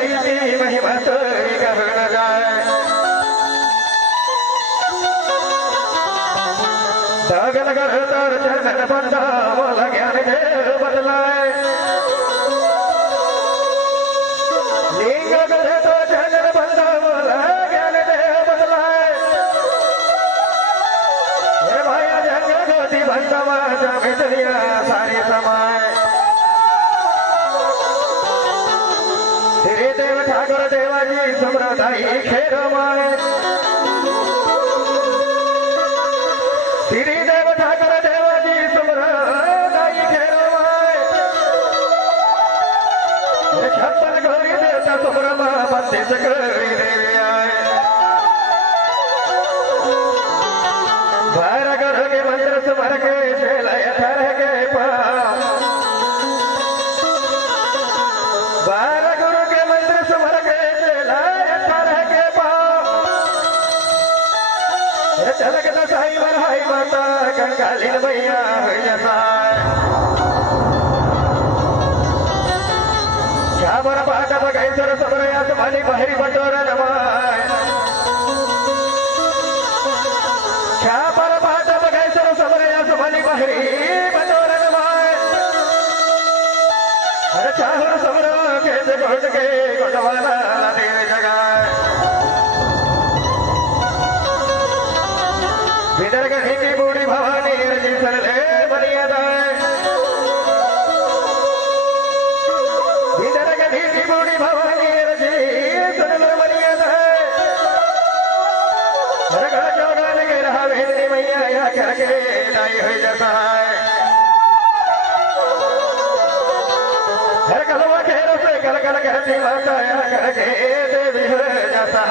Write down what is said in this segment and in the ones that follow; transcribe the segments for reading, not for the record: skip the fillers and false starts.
आईची महिमा तरी करून जाय सगळ तर चरण बंधा मला ज्ञान देव बदलाय लिंग तो चरण बंधा मला ज्ञान देव बदलाय हे भाया जंग गोती बंधा माझ्या भितरिया सारी समाय श्री देव ठाकर देवाजी सम्राटाई खेरमाय श्री देव ठाकर देवाजी सम्राटाई खेरमाय छप्पन गौरी देवता सुब्रमा बत्तीस गौरी देवी आय बारह ग्रह के मंत्र स्मर के चलय थर के पा चलक दसाई बरहाई माता कंकालीन भैया क्या बर पाठ बघायचं समरयास माली बहरी बटोर नमाय क्या बर पाठ बघायचं समरयास माली बहरी बटोर नमाय अरे चाहूर समर के गोट के गोटवाला देव जगाय विदर्ग की बूढ़ी भवानी रजी सरले बनिया दाय विदर्ग की बूढ़ी भवानी रजी सरले बनिया दाय हर घर जोड़न के रहा वेदनी मैया या करके लाई हुई जैसा है हर कलवा के रसे गल गल करती माता या करके देवी हुई जैसा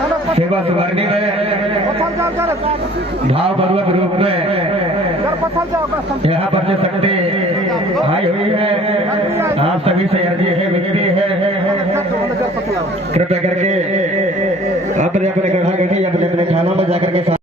यहाँ पर सेवा सुवर्णी में भाव पर्वत रूप में यहाँ पर जो शक्ति आई हुई है, आप सभी से अर्जी है, विनती है, कृपया करके अपने अपने गढ़ा गढ़ी अपने अपने खानों में जाकर के